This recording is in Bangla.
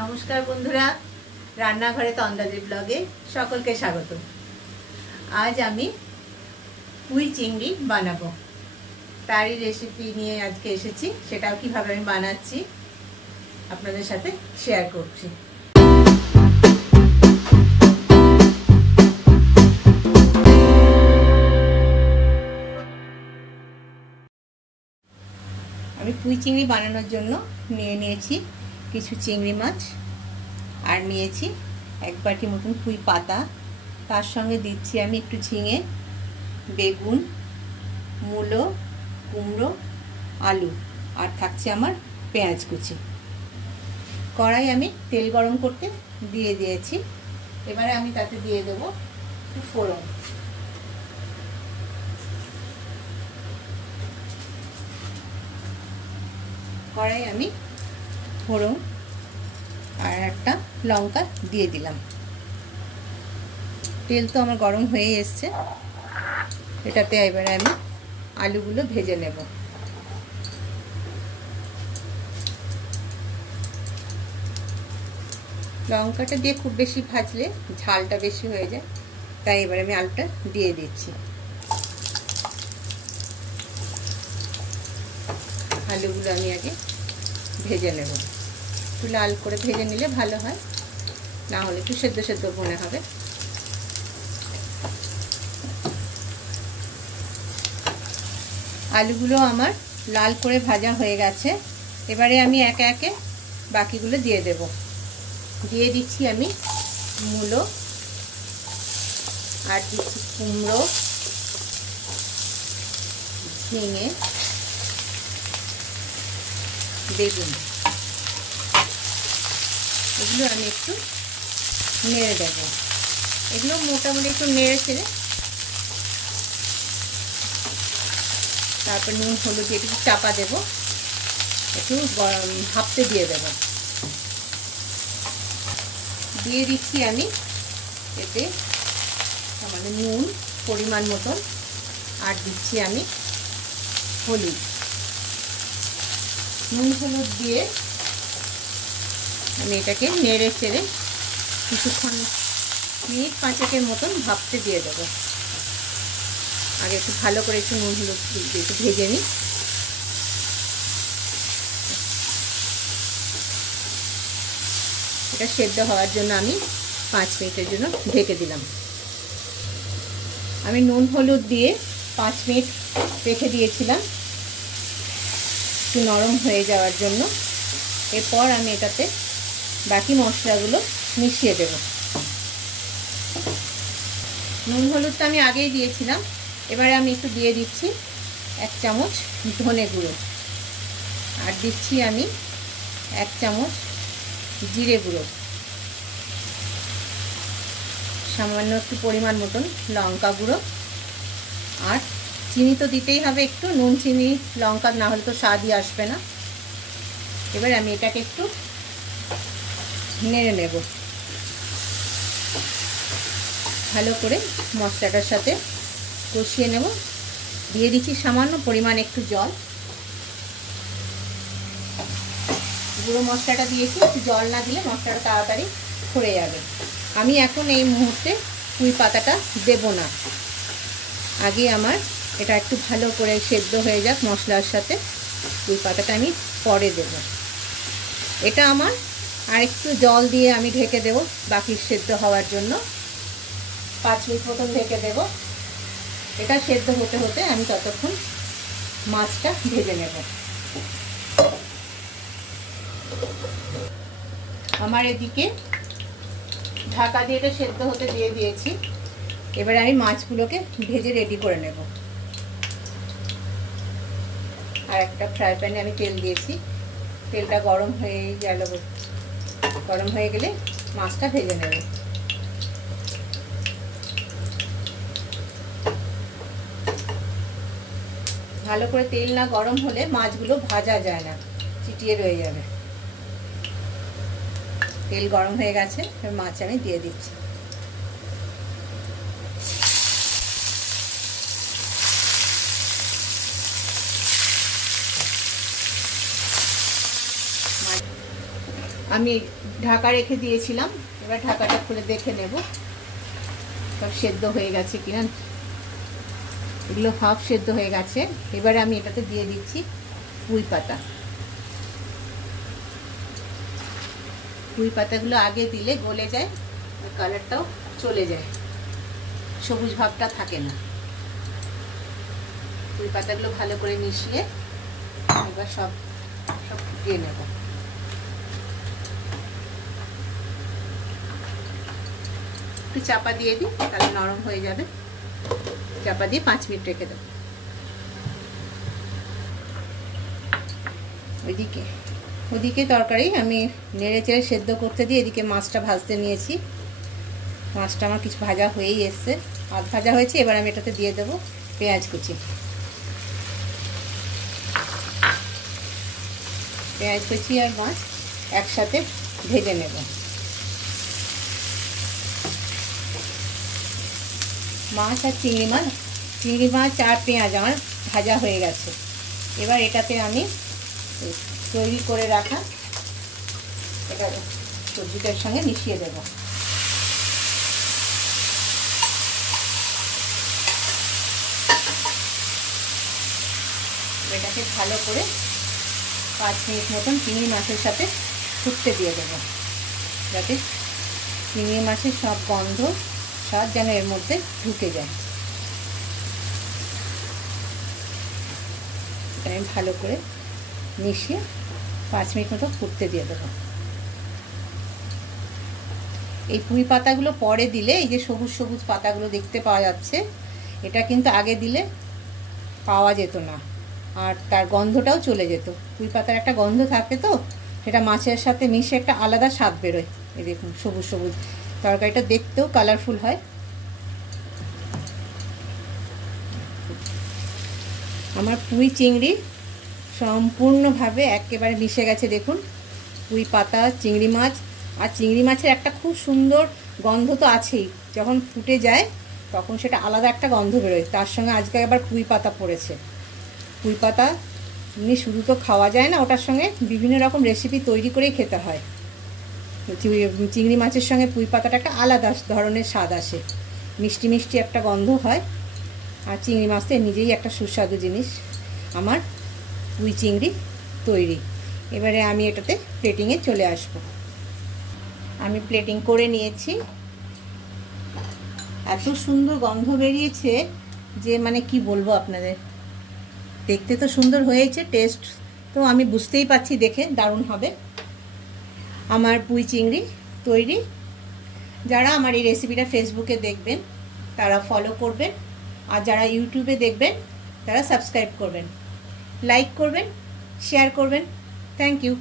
নমস্কার বন্ধুরা, রান্নাঘরে তন্দ্রাদি ব্লগে সকলকে স্বাগত। আজ আমি পুঁই চিংড়ি বানাবো, তারই রেসিপি নিয়ে আজকে এসেছি। সেটাও কিভাবে আমি বানাচ্ছি আপনাদের সাথে শেয়ার করছি। আমি পুঁই চিংড়ি বানানোর জন্য নিয়ে নিয়েছি কিছু চিংড়ি মাছ, আর নিয়েছি এক বাটি মতন পুঁই পাতা। তার সঙ্গে দিচ্ছি আমি একটু ঝিঙে, বেগুন, মূলো, কুমড়ো, আলু, আর থাকছে আমার পেঁয়াজ কুচি। কড়াই আমি তেল গরম করতে দিয়ে দিয়েছি। এবারে আমি তাতে দিয়ে দেবো একটু ফোড়ন। কড়াই আমি ফোড়ন আর একটা লঙ্কা দিয়ে দিলাম। তেল তো আমার গরম হয়ে এসছে, এটাতে এবারে আমি আলুগুলো ভেজে নেব। লঙ্কাটা দিয়ে খুব বেশি ভাজলে ঝালটা বেশি হয়ে যায়, তাই এবারে আমি আলুটা দিয়ে দিচ্ছি। আলুগুলো আমি আগে ভেজে নেব। একটু লাল করে ভেজে নিলে ভালো হয়, না হলে একটু সেদ্ধ সেদ্ধ মনে হবে। আলুগুলো আমার লাল করে ভাজা হয়ে গেছে। এবারে আমি একে একে বাকিগুলো দিয়ে দেব। দিয়ে দিচ্ছি আমি মূলো, আর দিচ্ছি কুমড়ো, ঝিঙে, বেগুন। এগুলো আমি একটু নেড়ে দেব। এগুলো মোটামুটি একটু নেড়ে ছেড়ে তারপর নুন হলুদ দিয়ে একটু চাপা দেবো, একটু ভাপতে দিয়ে দেবো। দিয়ে দিচ্ছি আমি এতে মানে নুন পরিমাণ মতন, আর দিচ্ছি আমি হলুদ। নুন হলুদ দিয়ে আমি এটাকে নেড়ে চেড়ে কিছুক্ষণ মিনিট 5-এর মতন ভাপতে দিয়ে দেবো। আগে একটু ভালো করে একটু নুন হলুদ একটু ভেজে নিই। এটা সেদ্ধ হওয়ার জন্য আমি 5 মিনিটের জন্য ঢেকে দিলাম। আমি নুন হলুদ দিয়ে 5 মিনিট রেখে দিয়েছিলাম একটু নরম হয়ে যাওয়ার জন্য। এরপর আমি এটাতে বাকি মশলাগুলো মিশিয়ে দেব। নুন হলুদটা আমি আগেই দিয়েছিলাম। এবারে আমি একটু দিয়ে দিচ্ছি 1 চামচ ধনে গুঁড়ো, আর দিচ্ছি আমি 1 চামচ জিরে গুঁড়ো, সামান্য একটু পরিমাণ মতন লঙ্কা গুঁড়ো, আর চিনি তো দিতেই হবে একটু। নুন চিনি লঙ্কা না হলে তো স্বাদই আসবে না। এবার আমি এটাকে একটু নেড়ে নেব ভালো করে, মশলাটার সাথে কষিয়ে নেব। দিয়ে দিচ্ছি সামান্য পরিমাণ একটু জল। গুঁড়ো মশলাটা দিয়েছি, একটু জল না দিলে মশলাটা তাড়াতাড়ি ধরে যাবে। আমি এখন এই মুহূর্তে পুঁই পাতাটা দেব না, আগে আমার এটা একটু ভালো করে সেদ্ধ হয়ে যাক মশলার সাথে। পুঁই পাতাটা আমি পরে দেব। এটা আমার আর একটু জল দিয়ে আমি ঢেকে দেব বাকি সেদ্ধ হওয়ার জন্য। 5 মিনিট মতন ঢেকে দেব। এটা সেদ্ধ হতে হতে আমি ততক্ষণ মাছটা ভেজে নেব। আমার এদিকে ঢাকা দিয়ে এটা সেদ্ধ হতে দিয়ে দিয়েছি। এবারে আমি মাছগুলোকে ভেজে রেডি করে নেব। আর একটা ফ্রাই প্যানে আমি তেল দিয়েছি। তেলটা গরম হয়ে গেল, গরম হয়ে গেলে মাছটা ভেজে নেব। ভালো করে তেল না গরম হলে মাছগুলো ভাজা যায় না, চিটিয়ে রয়ে যাবে। তেল গরম হয়ে গেছে, মাছ আমি দিয়ে দিচ্ছি। আমি ঢাকা রেখে দিয়েছিলাম, এবার ঢাকাটা খুলে দেখে নেব সব সেদ্ধ হয়ে গেছে কিনা। এগুলো হাফ সেদ্ধ হয়ে গেছে। এবারে আমি এটাতে দিয়ে দিচ্ছি পুঁই পাতা। পুঁই পাতাগুলো আগে দিলে গলে যায়, আর কালারটাও চলে যায়, সবুজ ভাবটা থাকে না। পুঁই পাতাগুলো ভালো করে মিশিয়ে এবার সব ফুটিয়ে নেব। একটু চাপা দিয়ে দিই, তাহলে নরম হয়ে যাবে। চাপা দিয়ে 5 মিনিট রেখে দেবো। ওদিকে তরকারি আমি নেড়ে চেড়ে সেদ্ধ করতে দিয়ে এদিকে মাছটা ভাজতে নিয়েছি। মাছটা আমার কিছু ভাজা হয়েই এসছে, আধ ভাজা হয়েছে। এবার আমি এটাতে দিয়ে দেবো পেঁয়াজ কুচি। পেঁয়াজ কুচি আর মাছ একসাথে ভেজে নেব। মাছ আর চিংড়ি মাছ আর পেঁয়াজ আমার ভাজা হয়ে গেছে। এবার এটাতে আমি তৈরি করে রাখা এটা সবজিটার সঙ্গে মিশিয়ে দেব। এটাকে ভালো করে 5 মিনিট মতন চিংড়ি মাছের সাথে ফুটতে দিয়ে দেবো, যাতে চিংড়ি মাছের সব গন্ধ স্বাদ যেন এর মধ্যে ঢুকে যায়। আমি ভালো করে মিশিয়ে 5 মিনিট মতো ফুটতে দিয়ে দেবো। এই পুঁই পাতাগুলো পরে দিলে, এই যে সবুজ সবুজ পাতাগুলো দেখতে পাওয়া যাচ্ছে, এটা কিন্তু আগে দিলে পাওয়া যেত না, আর তার গন্ধটাও চলে যেত। পুঁই পাতার একটা গন্ধ থাকে, তো সেটা মাছের সাথে মিশে একটা আলাদা স্বাদ বেরোয়। এই দেখুন সবুজ সবুজ, তরকারিটা দেখতেও কালারফুল হয়। আমার পুঁই চিংড়ি সম্পূর্ণভাবে একেবারে মিশে গেছে। দেখুন পুঁই পাতা, চিংড়ি মাছ, আর চিংড়ি মাছের একটা খুব সুন্দর গন্ধ তো আছেই। যখন ফুটে যায় তখন সেটা আলাদা একটা গন্ধ বেরোয়। তার সঙ্গে আজকে আবার পুঁই পাতা পড়েছে। পুঁই পাতা এমনি শুধু তো খাওয়া যায় না, ওটার সঙ্গে বিভিন্ন রকম রেসিপি তৈরি করেই খেতে হয়। চিংড়ি মাছের সঙ্গে পুঁই পাতাটা একটা আলাদা ধরনের স্বাদ আসে, মিষ্টি মিষ্টি একটা গন্ধ হয়। আর চিংড়ি মাছ তো নিজেই একটা সুস্বাদু জিনিস। আমার পুঁই চিংড়ি তৈরি। এবারে আমি এটাতে প্লেটিংয়ে চলে আসব। আমি প্লেটিং করে নিয়েছি। এত সুন্দর গন্ধ বেরিয়েছে যে মানে কি বলবো আপনাদের। দেখতে তো সুন্দর হয়েছে, টেস্ট তো আমি বুঝতেই পারছি দেখে দারুণ হবে। আমার পুঁই চিংড়ি তৈরি। যারা আমার এই রেসিপিটা ফেসবুকে দেখবেন তারা ফলো করবেন, আর যারা ইউটিউবে দেখবেন তারা সাবস্ক্রাইব করবেন, লাইক করবেন, শেয়ার করবেন। Thank you.